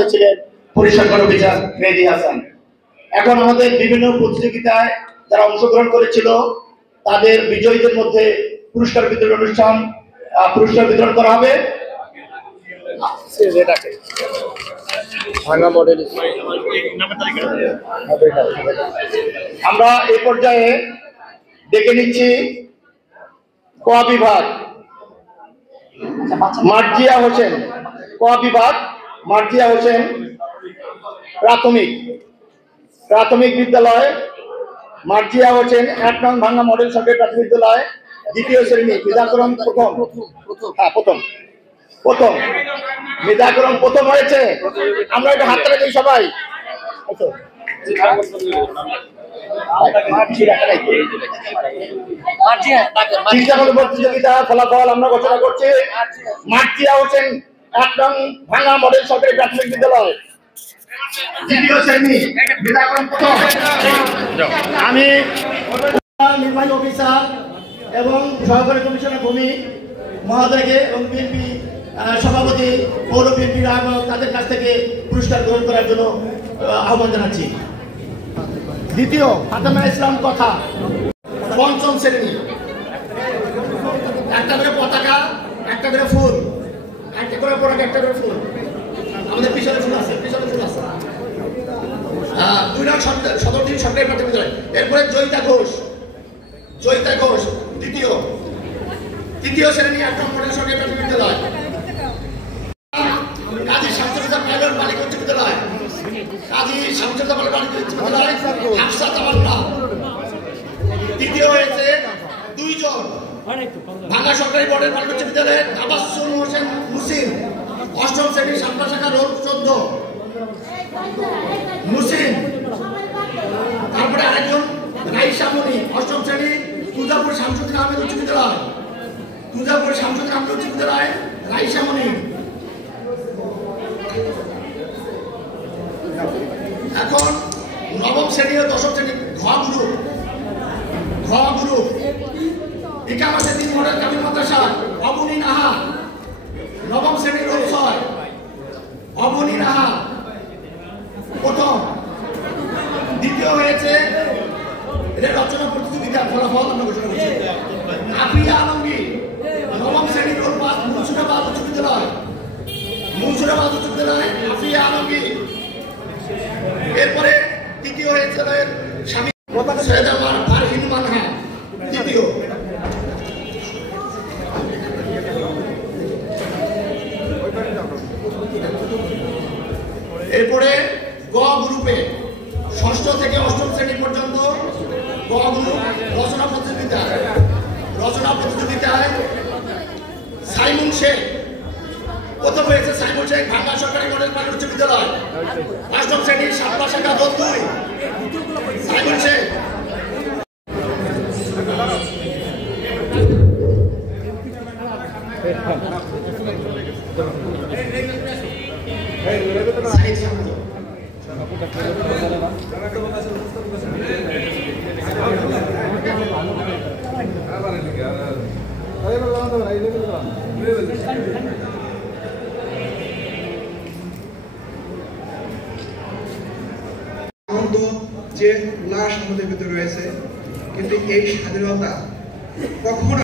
সাথে ছিলেন পরিসংখ্যান অফিসার মেহেদী হাসান। এখন আমাদের বিভিন্ন প্রতিযোগিতায় যারা অংশগ্রহণ করেছিল তাদের বিজয়ীদের মধ্যে পুরস্কার বিতরণ অনুষ্ঠান পুরস্কার বিতরণ করা হবে। আমরা এই পর্যায়ে ডেকে নিচ্ছি ক বিভাগ মার্জিয়া হোসেন, ক বিভাগ মার্জিয়া হোসেন প্রাথমিক বিদ্যালয়, মার্জিয়া হোসেন ১ নং ভাঙ্গা মডেল সরকারি প্রাথমিক বিদ্যালয়, দ্বিতীয় শ্রেণী, মেধাক্রম প্রথম মেধাক্রম প্রথম হয়েছে। আমরা এটা হাত তালি দিই সবাই। প্রতিযোগিতা ফলাফল আমরা ঘোষণা করছি। মার্জিয়া হোসেন ১ নং ভাঙ্গা মডেল সরকারি প্রাথমিক বিদ্যালয়, দ্বিতীয় শ্রেণী, মেধাক্রম প্রথম। আমি নির্বাহী অফিসার এবং সহকারী কমিশনার ভূমি মহোদয়কে এবং বিএনপি সভাপতি পৌর বিএনপির আহ্বায়ক তাদের কাছ থেকে পুরস্কার গ্রহণ করার জন্য আহ্বান জানাচ্ছি। দ্বিতীয় ফাতেমা ইসলাম কথা, পঞ্চম শ্রেণী, একটা করে পতাকা, একটা করে ফুল, একটা করে পতাকা, একটা করে ফুল। আমাদের পিছনে ফুল আছে, 2 নং সদরদিন সরকারি প্রাথমিক বিদ্যালয়। এরপরে জয়িতা ঘোষ তৃতীয় শ্রেণী, ১ নং মডেল সরকারি প্রাথমিক বিদ্যালয়। কাজী শামসুজ্জামান প্রাইভেট বালিকা উচ্চ বিদ্যালয়, হাফসা তামান্না। তৃতীয় হয়েছে 2 জন, ভাঙ্গা সরকারি বোর্ডের বালিকা উচ্চ বিদ্যালয়ের তাবাসসুম হোসেন মুসিন, 8ম শ্রেণী, সাতটা শাখা রোড 14 মুসিন। তারপরে আরেকজন রাইসা মনি, 8ম শ্রেণী, তুজাপুর শামসুদ্দিন আহমেদ উচ্চ বিদ্যালয়, রাইসা মনি। এখন 9ম শ্রেণী ও 10ম শ্রেণী ঘ গ্রুপ ইকামাতে মডেল কামিল মাদ্রাসা, অবনী নাহা, 9ম শ্রেণীর রোল 6, অবনী নাহা প্রথম। দ্বিতীয় হয়েছে এদের রচনা প্রতিযোগিতার ফলাফল আমরা ঘোষণা করছি। আফিয়া আলমগীর, 9ম শ্রেণীর রোল 5, মুন্সিরাবাদ উচ্চ বিদ্যালয়, আফিয়া আলমগীর। এরপরে তৃতীয় হয়েছে স্বামী ফারহিন মানহা, তৃতীয়। এরপরে গ গ্রুপে 6ষ্ঠ থেকে 8ম শ্রেণী পর্যন্ত গ গ্রুপ রচনা প্রতিযোগিতায় সাইমুন শেখ প্রথম হয়েছে। সাইমুন শেখ ভাঙ্গা সরকারি মডেল বালিকা উচ্চ বিদ্যালয়, 8ম শ্রেণীর, সাতটা শাখা রোড 2, সাইমুন শেখ। যে উল্লাস আমাদের ভিতরে রয়েছে, কিন্তু এই স্বাধীনতা কখনো